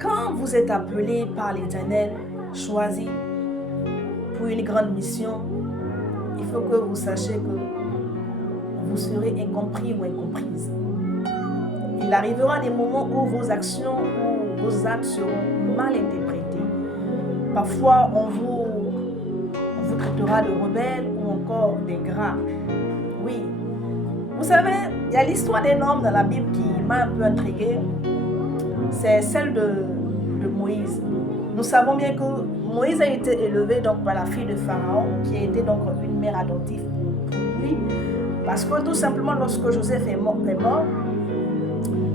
Quand vous êtes appelé par l'Éternel, choisi pour une grande mission, il faut que vous sachiez que vous serez incompris ou incomprise. Il arrivera des moments où vos actions ou vos actes seront mal interprétés. Parfois, on vous traitera de rebelle ou encore d'ingrat. Oui. Vous savez, il y a l'histoire d'un homme dans la Bible qui m'a un peu intriguée. C'est celle de Moïse. Nous savons bien que Moïse a été élevé donc par la fille de Pharaon, qui a été donc une mère adoptive pour lui. Parce que tout simplement, lorsque Joseph est mort,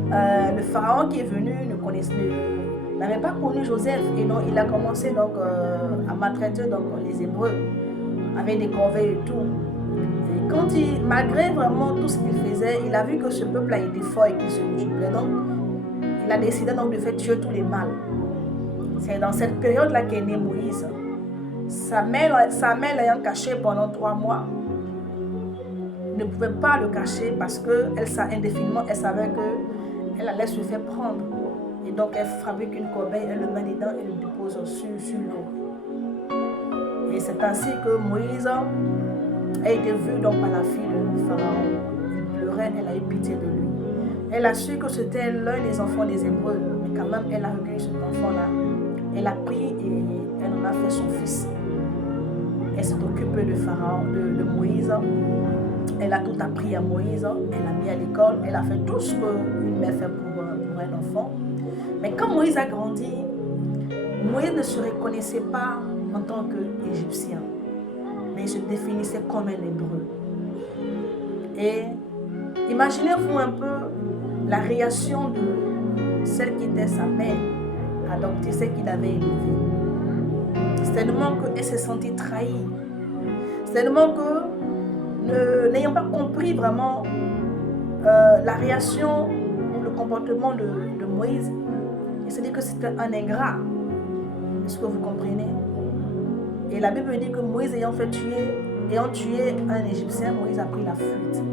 le Pharaon qui est venu n'avait pas connu Joseph, et donc il a commencé donc à maltraiter donc les Hébreux avec des corvées et tout. Et quand malgré vraiment tout ce qu'il faisait, il a vu que ce peuple a été fort et qu'il se multipliait. Donc il a décidé donc de faire tuer tous les mâles. C'est dans cette période-là qu'est né Moïse. Sa mère l'ayant caché pendant 3 mois, ne pouvait pas le cacher parce que indéfiniment, elle savait qu'elle allait se faire prendre. Et donc elle fabrique une corbeille, elle le met dedans et le dépose sur l'eau. Et c'est ainsi que Moïse a été vu donc par la fille de Pharaon. Il pleurait, elle a eu pitié de lui. Elle a su que c'était l'un des enfants des Hébreux, mais quand même elle a recueilli cet enfant-là. Elle a pris et elle en a fait son fils. Elle s'est occupée de Pharaon, de Moïse. Elle a tout appris à Moïse. Elle a mis à l'école. Elle a fait tout ce qu'une mère fait pour un enfant. Mais quand Moïse a grandi, Moïse ne se reconnaissait pas en tant qu'Égyptien, mais il se définissait comme un Hébreu. Et imaginez-vous un peu la réaction de celle qui était sa mère adoptée, celle qu'il avait élevée. C'est-à-dire qu'elle s'est sentie trahie. C'est-à-dire que, n'ayant pas compris vraiment la réaction ou le comportement de Moïse, il s'est dit que c'était un ingrat. Est-ce que vous comprenez? Et la Bible dit que Moïse ayant tué un Égyptien, Moïse a pris la fuite.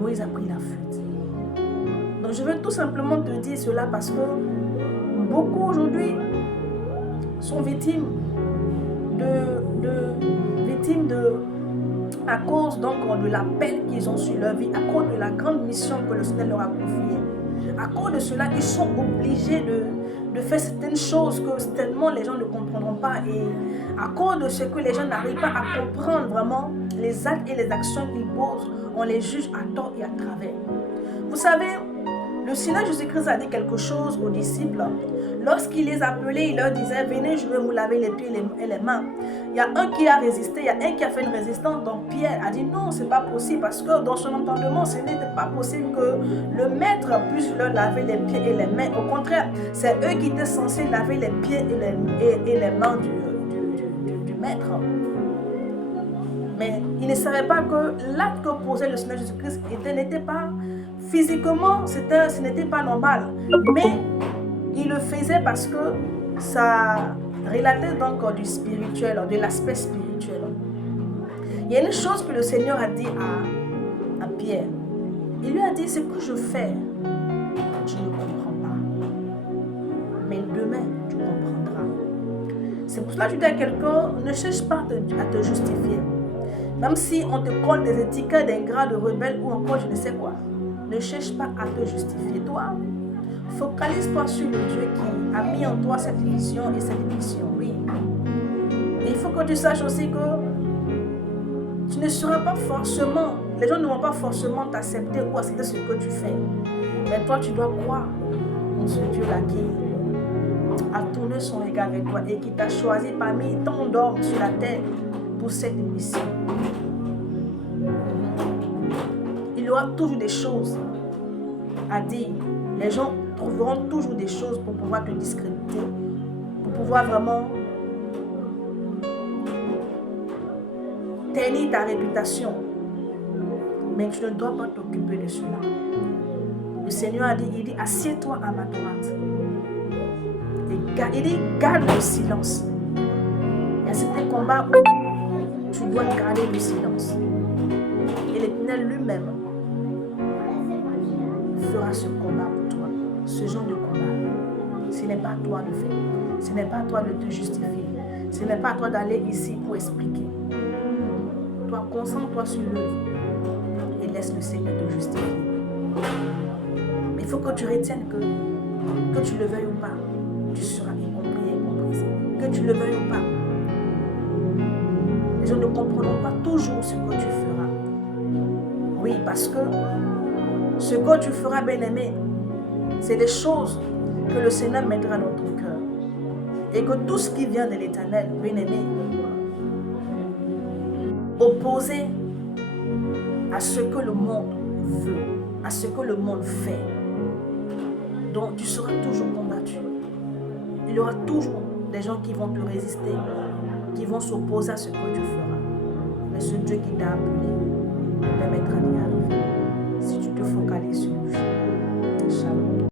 Moïse a pris la fuite. Donc je veux tout simplement te dire cela parce que beaucoup aujourd'hui sont victimes à cause donc de l'appel qu'ils ont sur leur vie, à cause de la grande mission que le Seigneur leur a confiée. À cause de cela, ils sont obligés de faire certaines choses que certainement les gens ne comprendront pas. Et à cause de ce que les gens n'arrivent pas à comprendre vraiment, les actes et les actions qu'ils posent, on les juge à tort et à travers. Vous savez, le Seigneur Jésus-Christ a dit quelque chose aux disciples. Lorsqu'il les appelait, il leur disait, venez, je vais vous laver les pieds et les mains. Il y a un qui a résisté, il y a un qui a fait une résistance. Donc Pierre a dit non, c'est pas possible parce que dans son entendement, ce n'était pas possible que le maître puisse leur laver les pieds et les mains. Au contraire, c'est eux qui étaient censés laver les pieds et les mains du maître. Mais ils ne savaient pas que l'acte que posait le Seigneur Jésus-Christ n'était pas physiquement, ce n'était pas normal. Mais il le faisait parce que ça relatait donc du spirituel, de l'aspect spirituel. Il y a une chose que le Seigneur a dit à Pierre. Il lui a dit, ce que je fais, tu ne comprends pas. Mais demain, tu comprendras. C'est pour cela que je dis à quelqu'un, ne cherche pas à te justifier. Même si on te colle des étiquettes d'ingrat, de rebelle ou encore je ne sais quoi. Ne cherche pas à te justifier. Toi, focalise-toi sur le Dieu qui a mis en toi cette vision et cette mission. Oui. Et il faut que tu saches aussi que tu ne seras pas forcément, les gens ne vont pas forcément t'accepter ou accepter ce que tu fais. Mais toi, tu dois croire en ce Dieu-là qui a tourné son regard avec toi et qui t'a choisi parmi tant d'hommes sur la terre pour cette mission. Il y aura toujours des choses à dire. Les gens trouveront toujours des choses pour pouvoir te discréditer, pour pouvoir vraiment ternir ta réputation. Mais tu ne dois pas t'occuper de cela. Le Seigneur a dit, il dit, assieds-toi à ma droite. Et il dit, garde le silence. Il y a certains combats où tu dois garder le silence. Et l'Éternel lui-même feras ce combat pour toi. Ce genre de combat, ce n'est pas à toi de faire. Ce n'est pas à toi de te justifier. Ce n'est pas à toi d'aller ici pour expliquer. Toi, concentre-toi sur l'œuvre et laisse le Seigneur te justifier. Mais il faut que tu retiennes que tu le veuilles ou pas, tu seras incompris et incomprise. Que tu le veuilles ou pas. Les gens ne comprendront pas toujours ce que tu feras. Oui, parce que ce que tu feras, bien-aimé, c'est des choses que le Seigneur mettra dans ton cœur. Et que tout ce qui vient de l'Éternel, bien-aimé, opposé à ce que le monde veut, à ce que le monde fait. Donc tu seras toujours combattu. Il y aura toujours des gens qui vont te résister, qui vont s'opposer à ce que tu feras. Mais ce Dieu qui t'a appelé te permettra d'y arriver si tu te focalises sur lui.